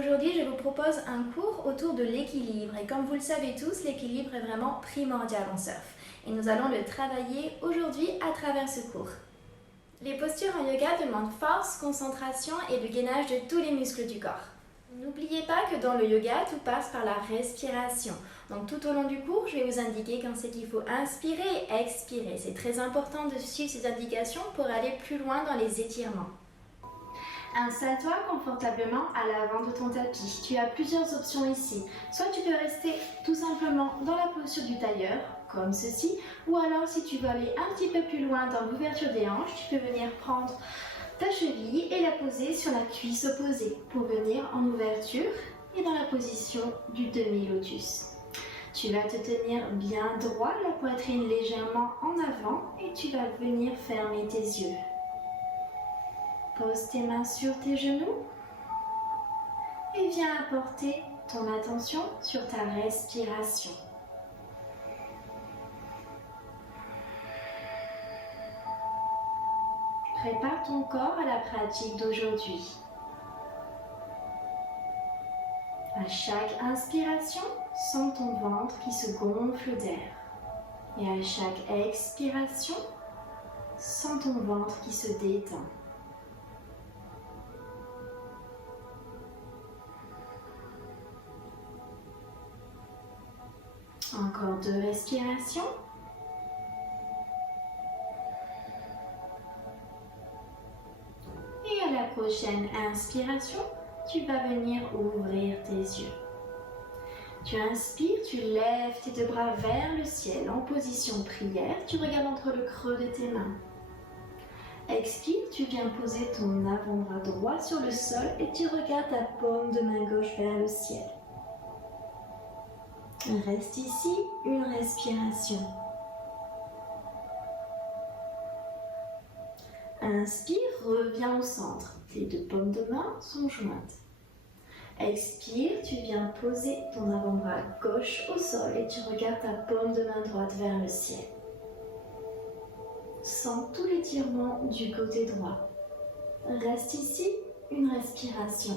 Aujourd'hui, je vous propose un cours autour de l'équilibre. Et comme vous le savez tous, l'équilibre est vraiment primordial en surf. Et nous allons le travailler aujourd'hui à travers ce cours. Les postures en yoga demandent force, concentration et le gainage de tous les muscles du corps. N'oubliez pas que dans le yoga, tout passe par la respiration. Donc tout au long du cours, je vais vous indiquer quand c'est qu'il faut inspirer et expirer. C'est très important de suivre ces indications pour aller plus loin dans les étirements. Installe-toi confortablement à l'avant de ton tapis. Tu as plusieurs options ici. Soit tu peux rester tout simplement dans la posture du tailleur, comme ceci, ou alors si tu veux aller un petit peu plus loin dans l'ouverture des hanches, tu peux venir prendre ta cheville et la poser sur la cuisse opposée pour venir en ouverture et dans la position du demi-lotus. Tu vas te tenir bien droit, la poitrine légèrement en avant et tu vas venir fermer tes yeux. Pose tes mains sur tes genoux et viens apporter ton attention sur ta respiration. Prépare ton corps à la pratique d'aujourd'hui. À chaque inspiration, sens ton ventre qui se gonfle d'air. Et à chaque expiration, sens ton ventre qui se détend. Encore 2 respirations. Et à la prochaine inspiration, tu vas venir ouvrir tes yeux. Tu inspires, tu lèves tes 2 bras vers le ciel en position prière. Tu regardes entre le creux de tes mains. Expire, tu viens poser ton avant-bras droit sur le sol et tu regardes ta paume de main gauche vers le ciel. Reste ici, une respiration. Inspire, reviens au centre. Tes 2 paumes de main sont jointes. Expire, tu viens poser ton avant-bras gauche au sol et tu regardes ta paume de main droite vers le ciel. Sens tout l'étirement du côté droit. Reste ici, une respiration.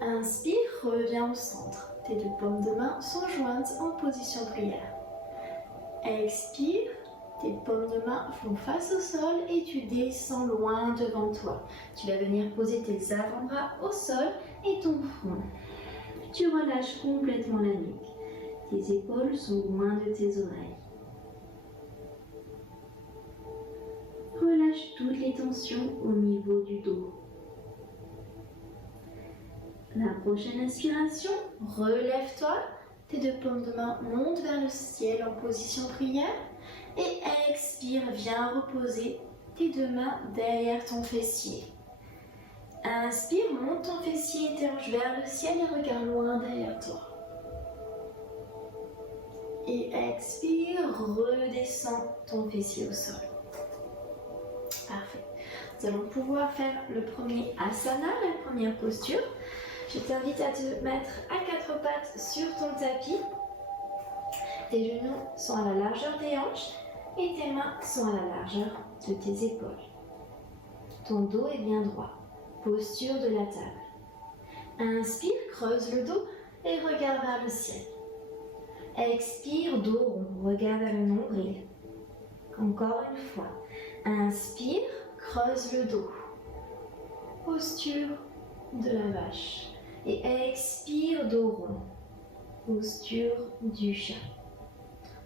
Inspire, reviens au centre. Tes 2 paumes de main sont jointes en position prière. Expire, tes paumes de main font face au sol et tu descends loin devant toi. Tu vas venir poser tes avant-bras au sol et ton front. Tu relâches complètement la nuque. Tes épaules sont loin de tes oreilles. Relâche toutes les tensions au niveau du dos. La prochaine inspiration, relève-toi, tes 2 paumes de main montent vers le ciel en position prière et expire, viens reposer tes 2 mains derrière ton fessier. Inspire, monte ton fessier et tes hanches vers le ciel et regarde loin derrière toi. Et expire, redescends ton fessier au sol. Parfait. Nous allons pouvoir faire le premier asana, la première posture. Je t'invite à te mettre à 4 pattes sur ton tapis. Tes genoux sont à la largeur des hanches et tes mains sont à la largeur de tes épaules. Ton dos est bien droit. Posture de la table. Inspire, creuse le dos et regarde vers le ciel. Expire, dos rond, regarde vers le nombril. Encore une fois. Inspire, creuse le dos. Posture de la vache. Et expire, dos rond. Posture du chat.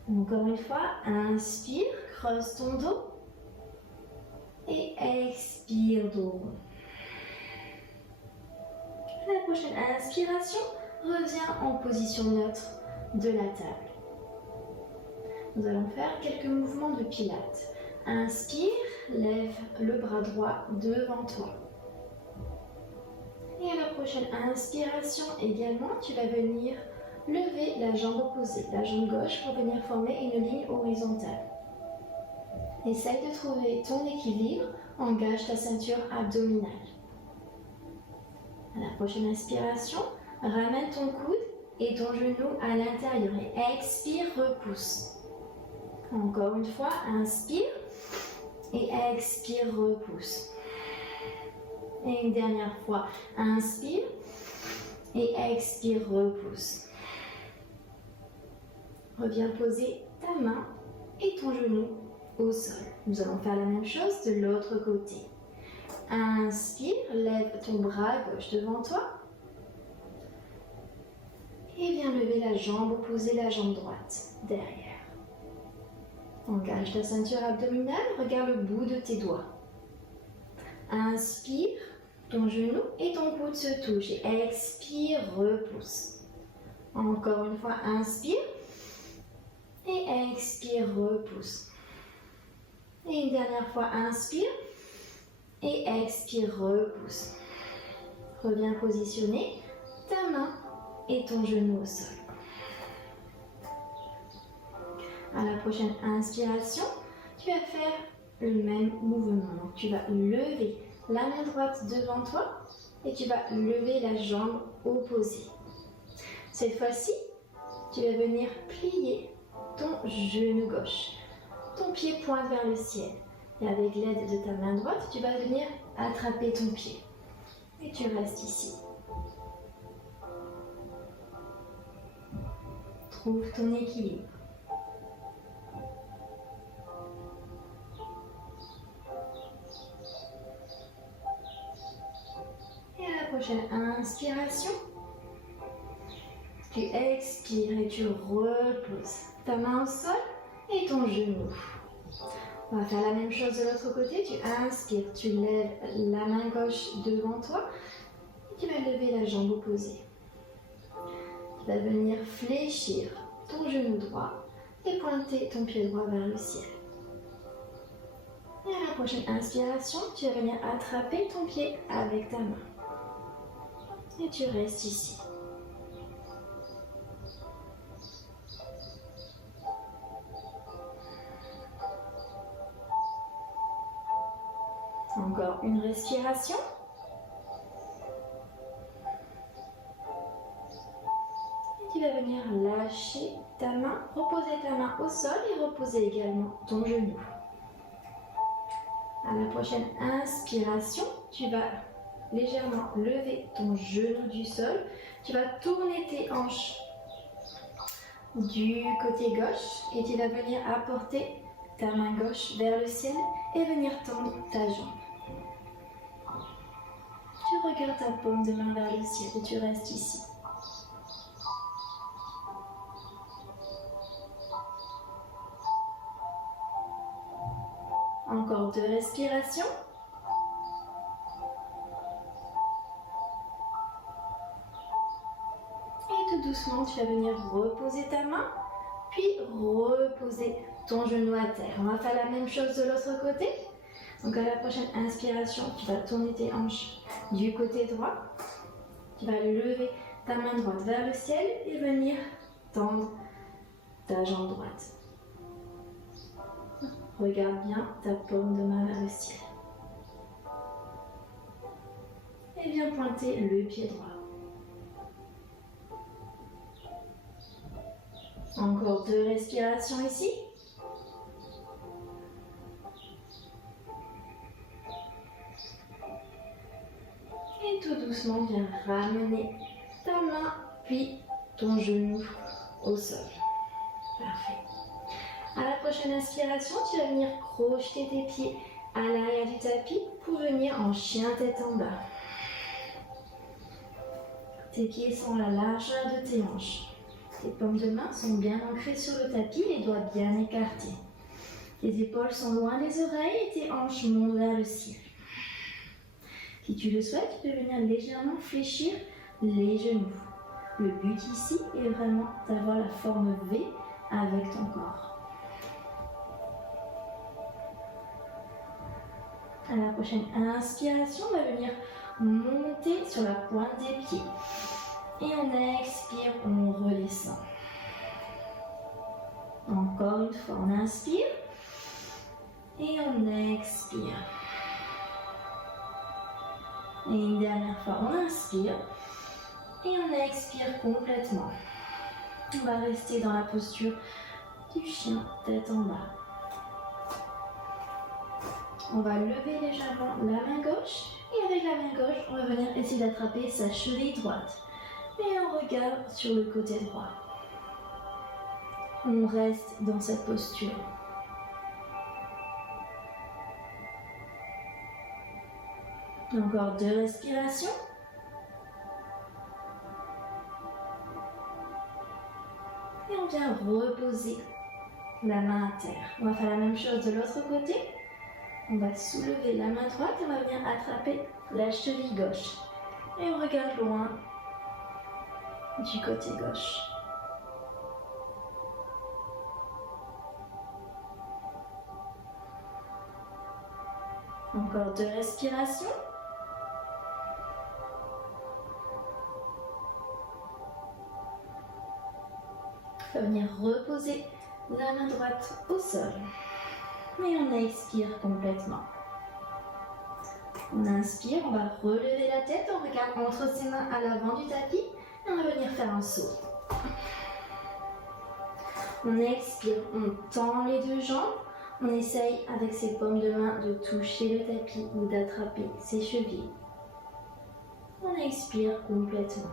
Encore une fois, inspire, creuse ton dos. Et expire, dos rond. La prochaine inspiration, reviens en position neutre de la table. Nous allons faire quelques mouvements de pilates. Inspire, lève le bras droit devant toi. Et à la prochaine inspiration également, tu vas venir lever la jambe opposée, la jambe gauche, pour venir former une ligne horizontale. Essaye de trouver ton équilibre, engage ta ceinture abdominale. À la prochaine inspiration, ramène ton coude et ton genou à l'intérieur et expire, repousse. Encore une fois, inspire et expire, repousse. Et une dernière fois, inspire et expire, repousse. Reviens poser ta main et ton genou au sol. Nous allons faire la même chose de l'autre côté. Inspire, lève ton bras gauche devant toi. Et viens lever la jambe opposée, la jambe droite derrière. Engage ta ceinture abdominale, regarde le bout de tes doigts. Inspire, ton genou et ton coude se touchent. Et expire, repousse. Encore une fois, inspire. Et expire, repousse. Et une dernière fois, inspire. Et expire, repousse. Reviens positionner ta main et ton genou au sol. À la prochaine inspiration, tu vas faire le même mouvement. Donc, tu vas lever la main droite devant toi et tu vas lever la jambe opposée. Cette fois-ci, tu vas venir plier ton genou gauche. Ton pied pointe vers le ciel. Et avec l'aide de ta main droite, tu vas venir attraper ton pied. Et tu restes ici. Trouve ton équilibre. Et à la prochaine inspiration, tu expires et tu reposes ta main au sol et ton genou. On va faire la même chose de l'autre côté. Tu inspires, tu lèves la main gauche devant toi et tu vas lever la jambe opposée. Tu vas venir fléchir ton genou droit et pointer ton pied droit vers le ciel. Et à la prochaine inspiration, tu vas venir attraper ton pied avec ta main. Et tu restes ici. Encore une respiration. Et tu vas venir lâcher ta main, reposer ta main au sol et reposer également ton genou. À la prochaine inspiration, tu vas légèrement lever ton genou du sol. Tu vas tourner tes hanches du côté gauche et tu vas venir apporter ta main gauche vers le ciel et venir tendre ta jambe. Tu regardes ta paume de main vers le ciel et tu restes ici. Encore 2 respirations. Et tout doucement, tu vas venir reposer ta main, puis reposer ton genou à terre. On va faire la même chose de l'autre côté. Donc à la prochaine inspiration, tu vas tourner tes hanches du côté droit. Tu vas lever ta main droite vers le ciel et venir tendre ta jambe droite. Regarde bien ta paume de main vers le ciel. Et viens pointer le pied droit. Encore 2 respirations ici. Et tout doucement, viens ramener ta main, puis ton genou au sol. Parfait. À la prochaine inspiration, tu vas venir crocheter tes pieds à l'arrière du tapis pour venir en chien tête en bas. Tes pieds sont à la largeur de tes hanches. Tes paumes de main sont bien ancrées sur le tapis, les doigts bien écartés. Tes épaules sont loin des oreilles et tes hanches montent vers le ciel. Si tu le souhaites, tu peux venir légèrement fléchir les genoux. Le but ici est vraiment d'avoir la forme V avec ton corps. À la prochaine inspiration, on va venir monter sur la pointe des pieds. Et on expire, on redescend. Encore une fois, on inspire. Et on expire. Et une dernière fois, on inspire. Et on expire complètement. On va rester dans la posture du chien, tête en bas. On va lever légèrement la main gauche Et avec la main gauche, on va venir essayer d'attraper sa cheville droite. Et on regarde sur le côté droit. On reste dans cette posture. Encore 2 respirations. Et on vient reposer la main à terre. On va faire la même chose de l'autre côté. On va soulever la main droite et on va venir attraper la cheville gauche. Et on regarde loin du côté gauche. Encore 2 respirations. On va venir reposer la main droite au sol. Et on expire complètement. On inspire, on va relever la tête, on regarde entre ses mains à l'avant du tapis et on va venir faire un saut. On expire, on tend les 2 jambes, on essaye avec ses paumes de main de toucher le tapis ou d'attraper ses chevilles. On expire complètement.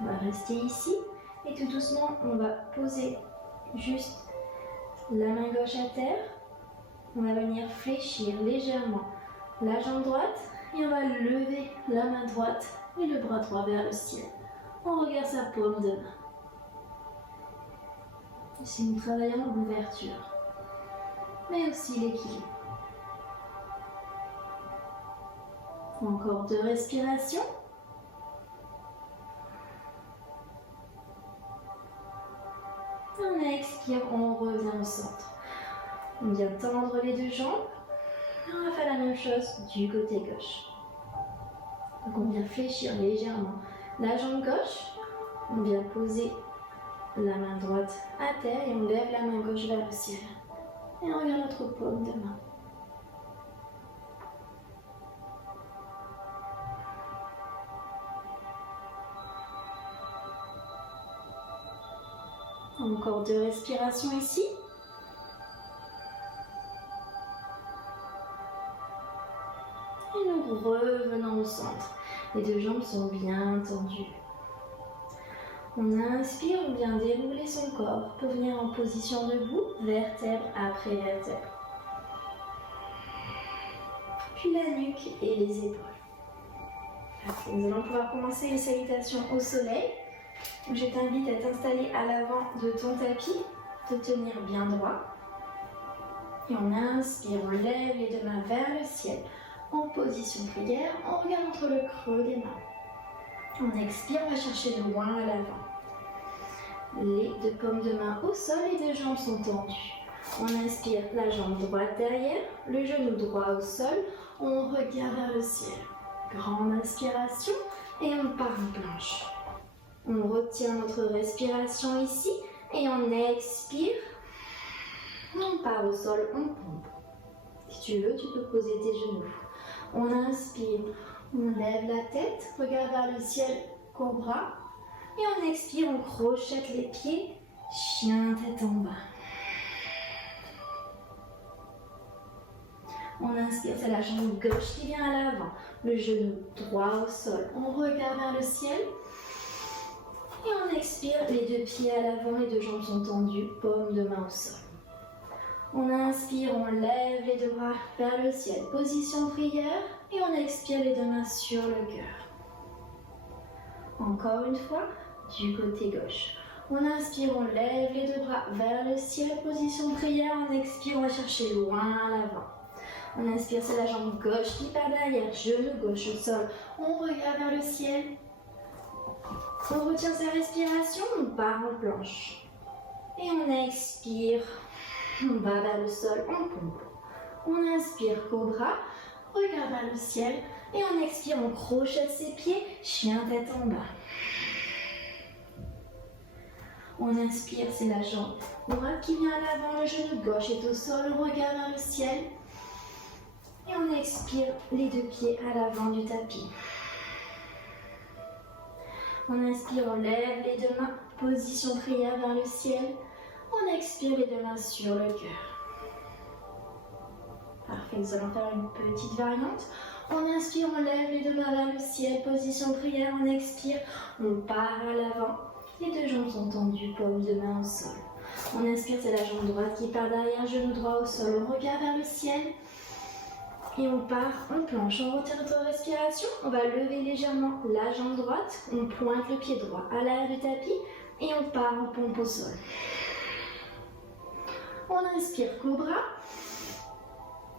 On va rester ici et tout doucement on va poser juste la main gauche à terre. On va venir fléchir légèrement la jambe droite et on va lever la main droite et le bras droit vers le ciel. On regarde sa paume de main. Ici nous travaillons l'ouverture, mais aussi l'équilibre. Encore 2 respirations. On expire, on revient au centre. On vient tendre les 2 jambes. On va faire la même chose du côté gauche. Donc on vient fléchir légèrement la jambe gauche. On vient poser la main droite à terre et on lève la main gauche vers le ciel. Et on regarde notre paume de main. Encore 2 respirations ici. Et nous revenons au centre. Les 2 jambes sont bien tendues. On inspire, on vient dérouler son corps pour venir en position debout, vertèbre après vertèbre. Puis la nuque et les épaules. Parfait. Nous allons pouvoir commencer les salutations au soleil. Je t'invite à t'installer à l'avant de ton tapis, te tenir bien droit. Et on inspire, on lève les 2 mains vers le ciel en position prière. On regarde entre le creux des mains. On expire, on va chercher loin à l'avant. Les 2 paumes de main au sol, les 2 jambes sont tendues. On inspire, la jambe droite derrière, le genou droit au sol. On regarde vers le ciel. Grande inspiration et on part en planche. On retient notre respiration ici et on expire. On part au sol, on pompe. Si tu veux, tu peux poser tes genoux. On inspire, on lève la tête, regarde vers le ciel, cobra. Et on expire, on crochette les pieds, chien tête en bas. On inspire, c'est la jambe gauche qui vient à l'avant, le genou droit au sol. On regarde vers le ciel. Et on expire, les 2 pieds à l'avant, les 2 jambes sont tendues, paume de main au sol. On inspire, on lève les 2 bras vers le ciel, position prière, et on expire les 2 mains sur le cœur. Encore une fois, du côté gauche. On inspire, on lève les 2 bras vers le ciel, position prière, on expire, on va chercher loin à l'avant. On inspire, c'est la jambe gauche qui part derrière, genou gauche au sol. On regarde vers le ciel. On retient sa respiration, on part en planche. Et on expire, on va vers le sol, on pompe. On inspire, cobra, regarde vers le ciel. Et on expire, on crochette ses pieds, chien tête en bas. On inspire, c'est la jambe droite qui vient à l'avant, le genou gauche est au sol, on regarde vers le ciel. Et on expire, les 2 pieds à l'avant du tapis. On inspire, on lève les 2 mains, position prière vers le ciel. On expire, les 2 mains sur le cœur. Parfait, nous allons faire une petite variante. On inspire, on lève les deux mains vers le ciel, position prière, on expire, on part à l'avant. Les deux jambes sont tendues, paume de main au sol. On inspire, c'est la jambe droite qui part derrière, genou droit au sol, on regarde vers le ciel. Et on part, on planche, on retient notre respiration, on va lever légèrement la jambe droite, on pointe le pied droit à l'arrière du tapis et on part en pompe au sol. On inspire cobra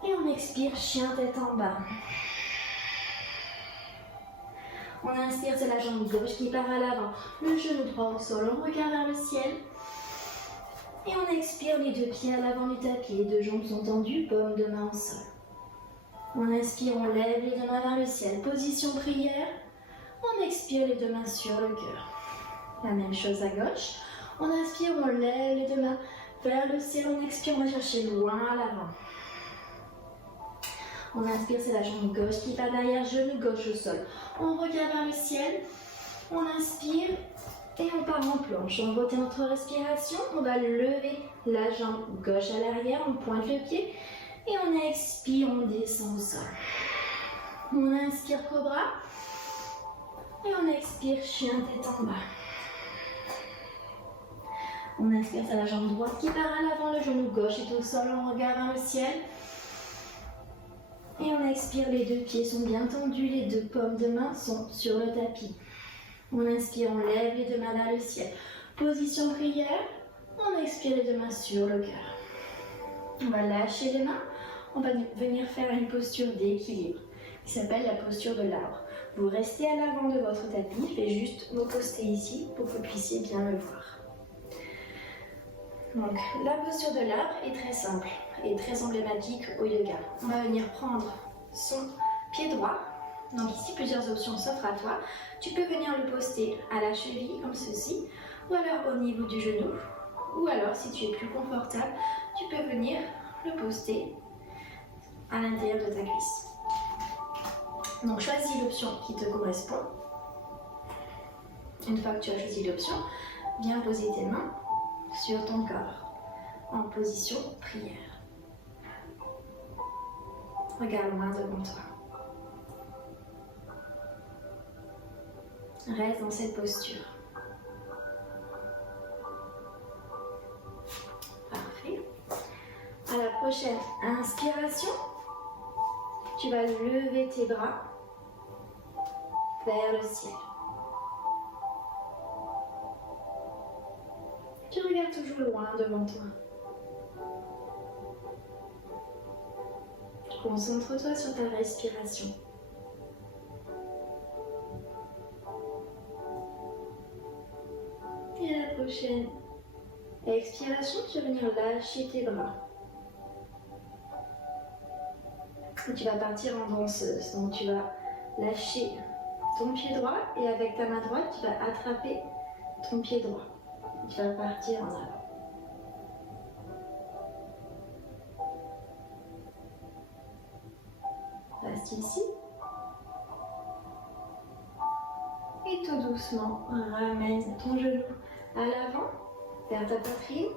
et on expire chien tête en bas. On inspire, c'est la jambe gauche qui part à l'avant, le genou droit au sol, on regarde vers le ciel. Et on expire, les deux pieds à l'avant du tapis, les deux jambes sont tendues, paume de main au sol. On inspire, on lève les deux mains vers le ciel, position prière. On expire, les deux mains sur le cœur. La même chose à gauche. On inspire, on lève les deux mains vers le ciel, on expire, on va chercher loin à l'avant. On inspire, c'est la jambe gauche qui part derrière, genou gauche au sol. On regarde vers le ciel, on inspire et on part en planche. On retient notre respiration, on va lever la jambe gauche à l'arrière, on pointe le pied. Et on expire, on descend au sol. On inspire cobra. Et on expire chien tête en bas. On inspire, c'est la jambe droite qui part à l'avant, le genou gauche est au sol, on regarde vers le ciel. Et on expire, les deux pieds sont bien tendus, les deux paumes de main sont sur le tapis. On inspire, on lève les deux mains vers le ciel. Position prière. On expire, les deux mains sur le cœur. On va lâcher les mains. On va venir faire une posture d'équilibre qui s'appelle la posture de l'arbre. Vous restez à l'avant de votre tapis, je vais juste me poster ici pour que vous puissiez bien le voir. Donc, la posture de l'arbre est très simple et très emblématique au yoga. On va venir prendre son pied droit. Donc ici, plusieurs options s'offrent à toi. Tu peux venir le poster à la cheville comme ceci, ou alors au niveau du genou, ou alors si tu es plus confortable, tu peux venir le poster à l'intérieur de ta cuisse. Donc choisis l'option qui te correspond. Une fois que tu as choisi l'option, viens poser tes mains sur ton corps en position prière. Regarde loin devant toi. Reste dans cette posture. Parfait. À la prochaine inspiration, tu vas lever tes bras vers le ciel. Tu regardes toujours loin devant toi. Concentre-toi sur ta respiration. Et à la prochaine expiration, tu vas venir lâcher tes bras. Et tu vas partir en danseuse. Donc tu vas lâcher ton pied droit et avec ta main droite, tu vas attraper ton pied droit. Tu vas partir en avant. Reste ici. Et tout doucement, ramène ton genou à l'avant, vers ta poitrine.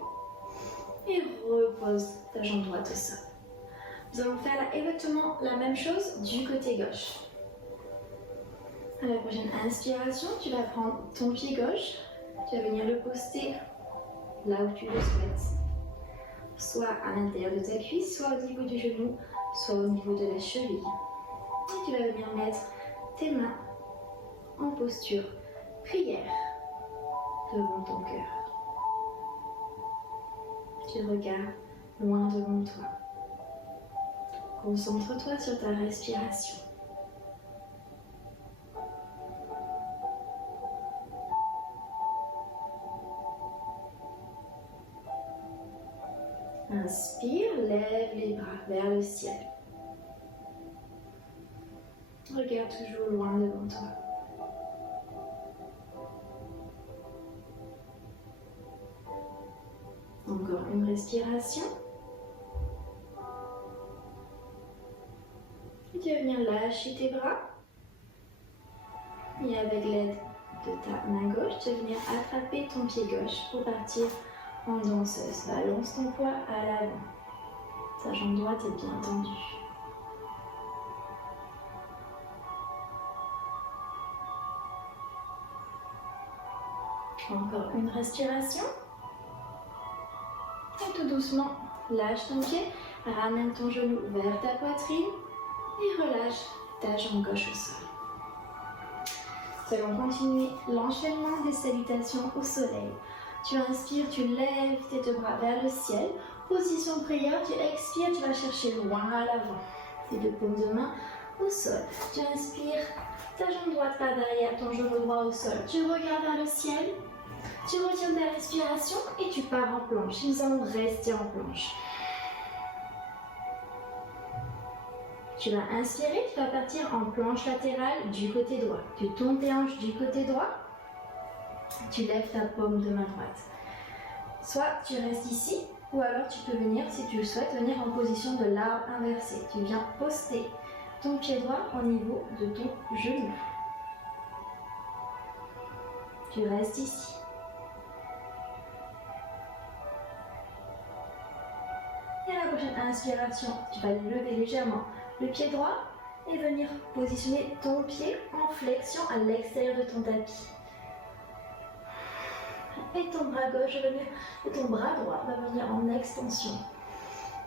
Et repose ta jambe droite au sol. Nous allons faire exactement la même chose du côté gauche. À la prochaine inspiration, tu vas prendre ton pied gauche. Tu vas venir le poster là où tu le souhaites. Soit à l'intérieur de ta cuisse, soit au niveau du genou, soit au niveau de la cheville. Et tu vas venir mettre tes mains en posture prière devant ton cœur. Tu regardes loin devant toi. Concentre-toi sur ta respiration. Inspire, lève les bras vers le ciel. Regarde toujours loin devant toi. Encore une respiration. Et tu vas venir lâcher tes bras. Et avec l'aide de ta main gauche, tu vas venir attraper ton pied gauche pour partir en danseuse. Balance ton poids à l'avant. Ta jambe droite est bien tendue. Encore une respiration. Et tout doucement, lâche ton pied, ramène ton genou vers ta poitrine et relâche ta jambe gauche au sol. Nous allons continuer l'enchaînement des salutations au soleil. Tu inspires, tu lèves tes deux bras vers le ciel. Position prière, tu expires, tu vas chercher loin à l'avant. Tes deux paumes de main au sol. Tu inspires, ta jambe droite pas derrière, ton genou droit au sol. Tu regardes vers le ciel, tu retiens ta respiration et tu pars en planche. Nous allons rester en planche. Tu vas inspirer, tu vas partir en planche latérale du côté droit. Tu tournes tes hanches du côté droit. Tu lèves ta paume de main droite. Soit tu restes ici, ou alors tu peux venir, si tu le souhaites, venir en position de l'arbre inversé. Tu viens poster ton pied droit au niveau de ton genou. Tu restes ici. Et à la prochaine inspiration, tu vas lever légèrement le pied droit et venir positionner ton pied en flexion à l'extérieur de ton tapis. Et ton bras gauche va venir, et ton bras droit va venir en extension.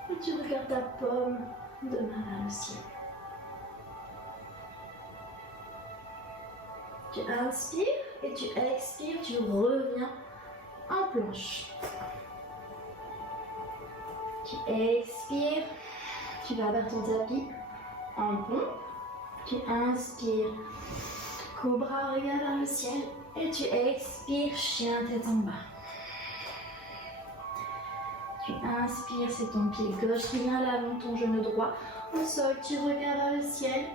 Et tu regardes ta paume de main vers le ciel. Tu inspires et tu expires, tu reviens en planche. Tu expires, tu vas vers ton tapis en pompe. Tu inspires, cobra, regarde vers le ciel. Et tu expires, chien tête en bas. Tu inspires, c'est ton pied gauche qui vient à l'avant, ton genou droit au sol. Tu regardes vers le ciel.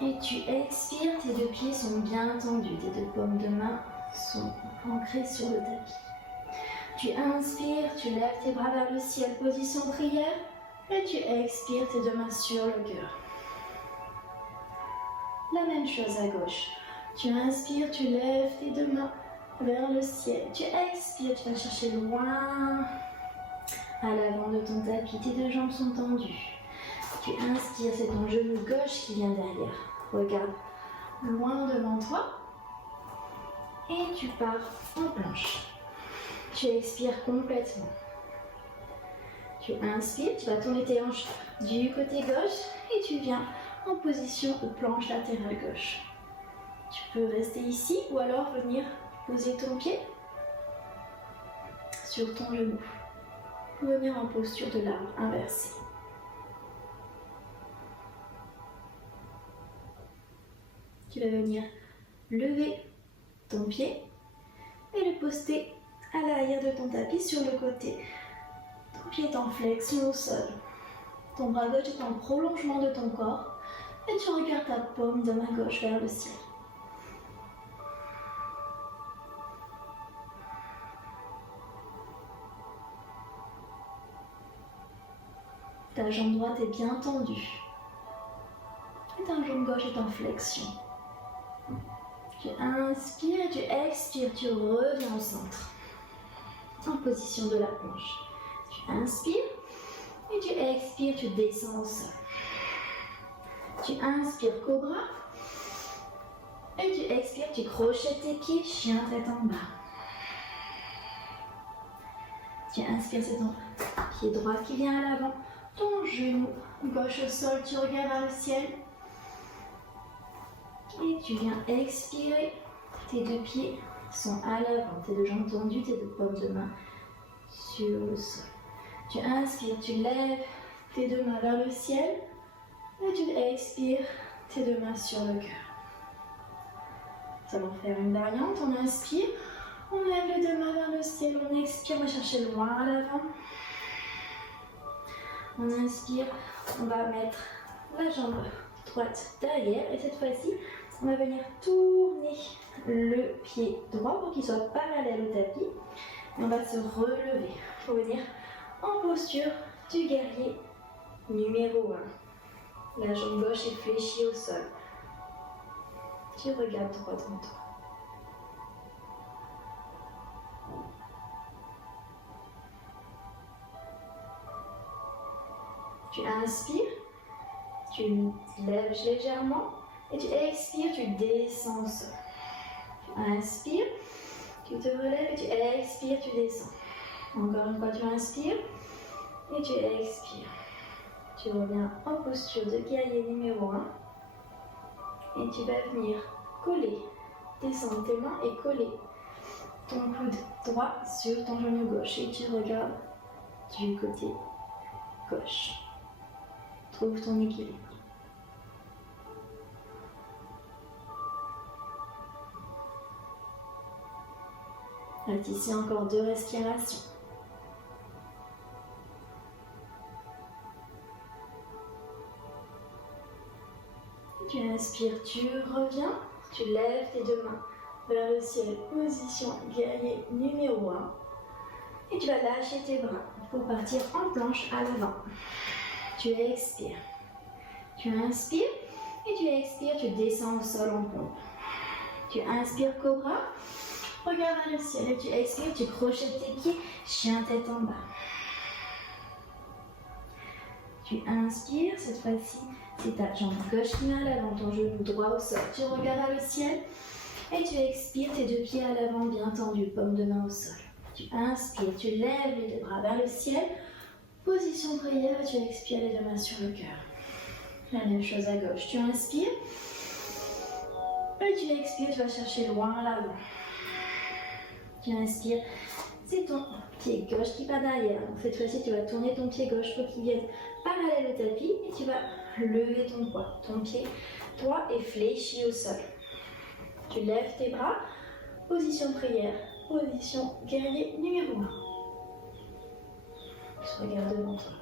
Et tu expires, tes deux pieds sont bien tendus. Tes deux paumes de main sont ancrées sur le tapis. Tu inspires, tu lèves tes bras vers le ciel, position prière. Et tu expires, tes deux mains sur le cœur. La même chose à gauche. Tu inspires, tu lèves tes deux mains vers le ciel. Tu expires, tu vas chercher loin à l'avant de ton tapis. Tes deux jambes sont tendues. Tu inspires, c'est ton genou gauche qui vient derrière. Regarde loin devant toi. Et tu pars en planche. Tu expires complètement. Tu inspires, tu vas tourner tes hanches du côté gauche et tu viens en position de planche latérale gauche. Tu peux rester ici ou alors venir poser ton pied sur ton genou. Venir en posture de l'arbre inversé. Tu vas venir lever ton pied et le poster à l'arrière de ton tapis sur le côté. Ton pied est en flexion au sol. Ton bras gauche est en prolongement de ton corps et tu regardes ta paume de main gauche vers le ciel. Ta jambe droite est bien tendue. Et ta jambe gauche est en flexion. Tu inspires, tu expires, tu reviens au centre. En position de la planche. Tu inspires et tu expires, tu descends au sol. Tu inspires, cobra. Et tu expires, tu crochettes tes pieds, chien tête en bas. Tu inspires, c'est ton pied droit qui vient à l'avant. Ton genou gauche au sol, tu regardes vers le ciel. Et tu viens expirer. Tes deux pieds sont à l'avant, tes deux jambes tendues, tes deux paumes de main sur le sol. Tu inspires, tu lèves tes deux mains vers le ciel. Et tu expires, tes deux mains sur le cœur. Nous allons faire une variante. On inspire, on lève les deux mains vers le ciel, on expire, on va chercher loin à l'avant. On inspire, on va mettre la jambe droite derrière et cette fois-ci, on va venir tourner le pied droit pour qu'il soit parallèle au tapis. Et on va se relever pour venir en posture du guerrier numéro 1. La jambe gauche est fléchie au sol. Tu regardes droit devant toi. Tu inspires, tu lèves légèrement et tu expires, tu descends au sol. Tu inspires, tu te relèves et tu expires, tu descends. Encore une fois, tu inspires et tu expires. Tu reviens en posture de guerrier numéro 1 et tu vas venir coller, descendre tes mains et coller ton coude droit sur ton genou gauche et tu regardes du côté gauche. Trouve ton équilibre. Reste ici encore 2 respirations. Tu inspires, tu reviens, tu lèves tes 2 mains vers le ciel, position guerrier numéro 1. Et tu vas lâcher tes bras pour partir en planche à l'avant. Tu expires, tu inspires et tu expires, tu descends au sol en pompe. Tu inspires cobra, regarde vers le ciel et tu expires, tu crochettes tes pieds, chien tête en bas. Tu inspires, cette fois-ci, c'est ta jambe gauche qui vient à l'avant, ton genou droit au sol. Tu regardes vers le ciel et tu expires, tes 2 pieds à l'avant bien tendus, paume de main au sol. Tu inspires, tu lèves les 2 bras vers le ciel, position prière et tu expires les 2 mains sur le cœur. La même chose à gauche, tu inspires et tu expires, tu vas chercher loin à l'avant. Tu inspires, c'est ton pied gauche qui part derrière. Donc cette fois-ci, tu vas tourner ton pied gauche pour qu'il vienne parallèle au tapis et tu vas lever ton poids. Ton pied droit est fléchi au sol. Tu lèves tes bras, position prière, position guerrier numéro 1. Tu regardes devant toi.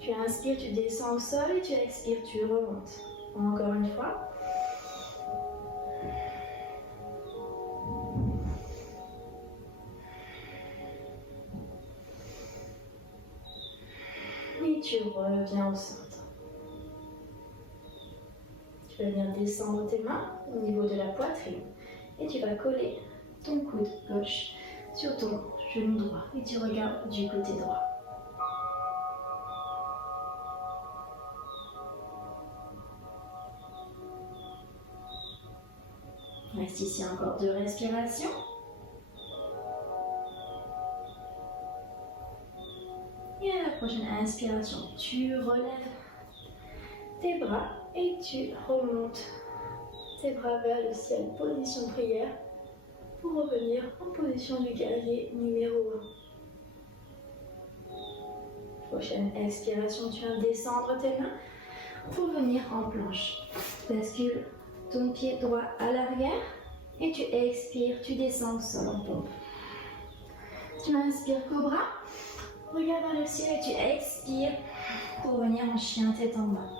Tu inspires, tu descends au sol et tu expires, tu remontes. Encore une fois. Et tu reviens au centre. Tu vas venir descendre tes mains au niveau de la poitrine et tu vas coller ton coude gauche sur ton genou droit et tu regardes du côté droit. Reste ici encore 2 respirations. Et à la prochaine inspiration, tu relèves tes bras et tu remontes tes bras vers le ciel, position prière, pour revenir en position du guerrier numéro 1. Prochaine expiration, tu viens descendre tes mains pour venir en planche. Bascule ton pied droit à l'arrière et tu expires, tu descends au sol en pompe. Tu inspires cobra, regarde vers le ciel et tu expires pour venir en chien tête en bas.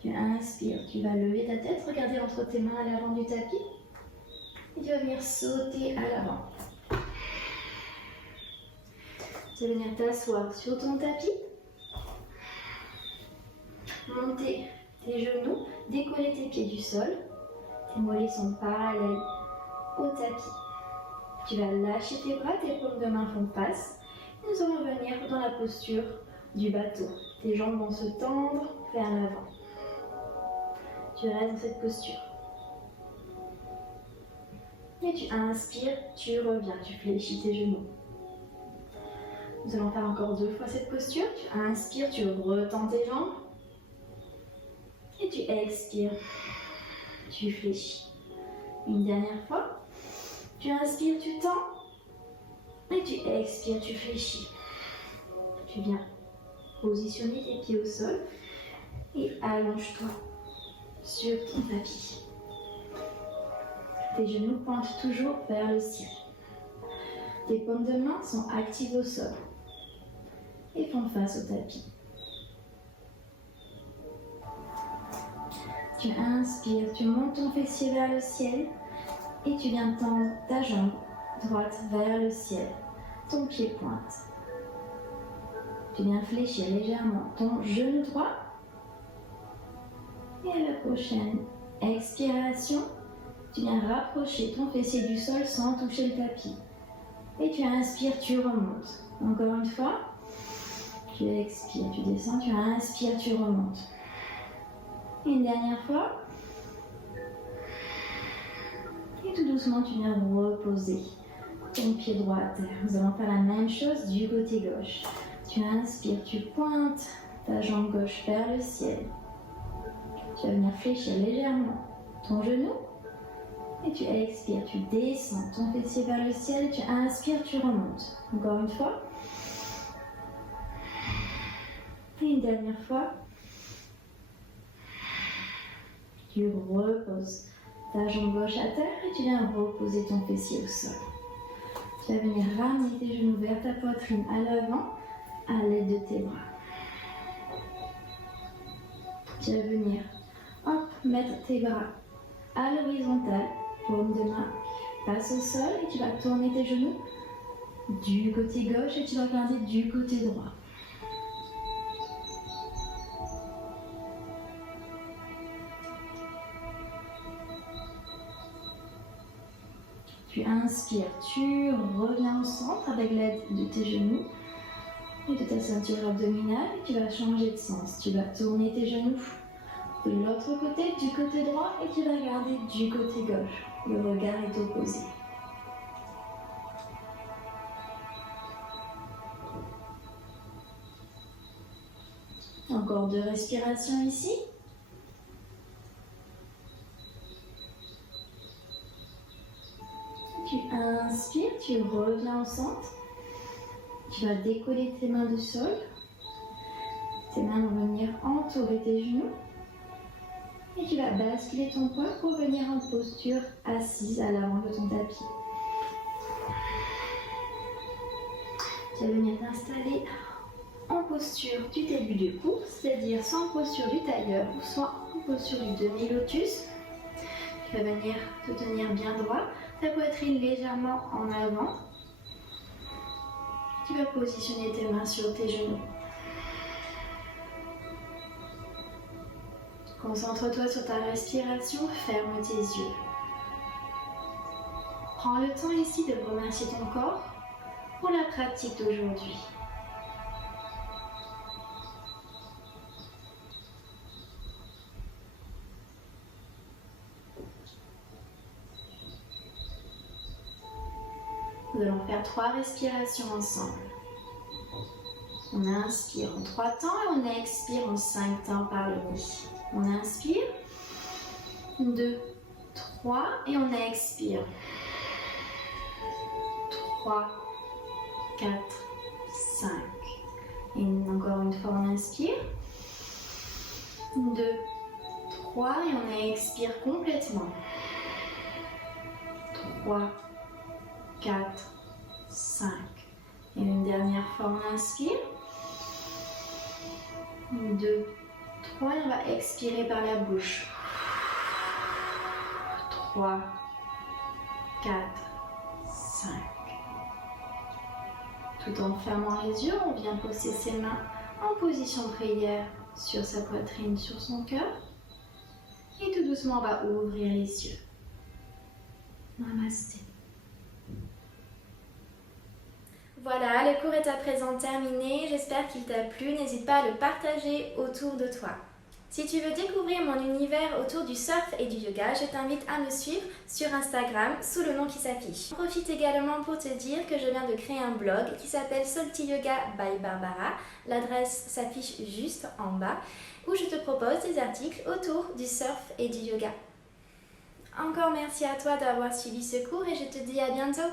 Tu inspires, tu vas lever ta tête, regarder entre tes mains à l'avant du tapis et tu vas venir sauter à l'avant. Tu vas venir t'asseoir sur ton tapis, monter tes genoux, décoller tes pieds du sol, tes mollets sont parallèles au tapis. Tu vas lâcher tes bras, tes paumes de main font face. Nous allons venir dans la posture du bateau. Tes jambes vont se tendre vers l'avant. Tu restes dans cette posture. Et tu inspires, tu reviens, tu fléchis tes genoux. Nous allons faire encore 2 fois cette posture. Tu inspires, tu retends tes jambes. Et tu expires, tu fléchis. Une dernière fois. Tu inspires, tu tends. Et tu expires, tu fléchis. Tu viens positionner tes pieds au sol. Et allonge-toi sur ton tapis. Tes genoux pointent toujours vers le ciel. Tes paumes de main sont actives au sol et font face au tapis. Tu inspires, tu montes ton fessier vers le ciel et tu viens tendre ta jambe droite vers le ciel. Ton pied pointe. Tu viens fléchir légèrement ton genou droit. Et à la prochaine expiration, Tu viens rapprocher ton fessier du sol sans toucher le tapis. Et tu inspires, tu remontes. Encore une fois. Tu expires, tu descends, tu inspires, tu remontes. Et une dernière fois. Et tout doucement, tu viens reposer ton pied droit à terre. Nous allons faire la même chose du côté gauche. Tu inspires, tu pointes ta jambe gauche vers le ciel. Tu vas venir fléchir légèrement ton genou. Et tu expires, tu descends ton fessier vers le ciel. Et tu inspires, tu remontes. Encore une fois. Et une dernière fois. Tu reposes ta jambe gauche à terre et tu viens reposer ton fessier au sol. Tu vas venir ramener tes genoux vers ta poitrine à l'avant à l'aide de tes bras. Tu vas venir mettre tes bras à l'horizontale, paume de main passe au sol et tu vas tourner tes genoux du côté gauche et tu vas regarder du côté droit. Tu inspires, tu reviens au centre avec l'aide de tes genoux et de ta ceinture abdominale et tu vas changer de sens. Tu vas tourner tes genoux de l'autre côté, du côté droit et tu vas regarder du côté gauche. Le regard est opposé. Encore 2 respirations ici. Tu inspires, tu reviens au centre. Tu vas décoller tes mains du sol. Tes mains vont venir entourer tes genoux. Et tu vas basculer ton poids pour venir en posture assise à l'avant de ton tapis. Tu vas venir t'installer en posture du début de course, c'est-à-dire soit en posture du tailleur ou soit en posture du demi-lotus. Tu vas venir te tenir bien droit, ta poitrine légèrement en avant. Tu vas positionner tes mains sur tes genoux. Concentre-toi sur ta respiration, ferme tes yeux. Prends le temps ici de remercier ton corps pour la pratique d'aujourd'hui. Nous allons faire 3 respirations ensemble. On inspire en 3 temps et on expire en 5 temps par le nez. On inspire, 2, 3 et on expire. 3, 4, 5. Et encore une fois, on inspire. 2, 3 et on expire complètement. 3, 4, 5. Et une dernière fois, on inspire. 2, 3 et on va expirer par la bouche. 3, 4, 5. Tout en fermant les yeux, on vient poser ses mains en position de prière sur sa poitrine, sur son cœur. Et tout doucement, on va ouvrir les yeux. Namasté. Voilà, le cours est à présent terminé. J'espère qu'il t'a plu. N'hésite pas à le partager autour de toi. Si tu veux découvrir mon univers autour du surf et du yoga, je t'invite à me suivre sur Instagram sous le nom qui s'affiche. J'en profite également pour te dire que je viens de créer un blog qui s'appelle Salty Yoga by Barbara. L'adresse s'affiche juste en bas où je te propose des articles autour du surf et du yoga. Encore merci à toi d'avoir suivi ce cours et je te dis à bientôt.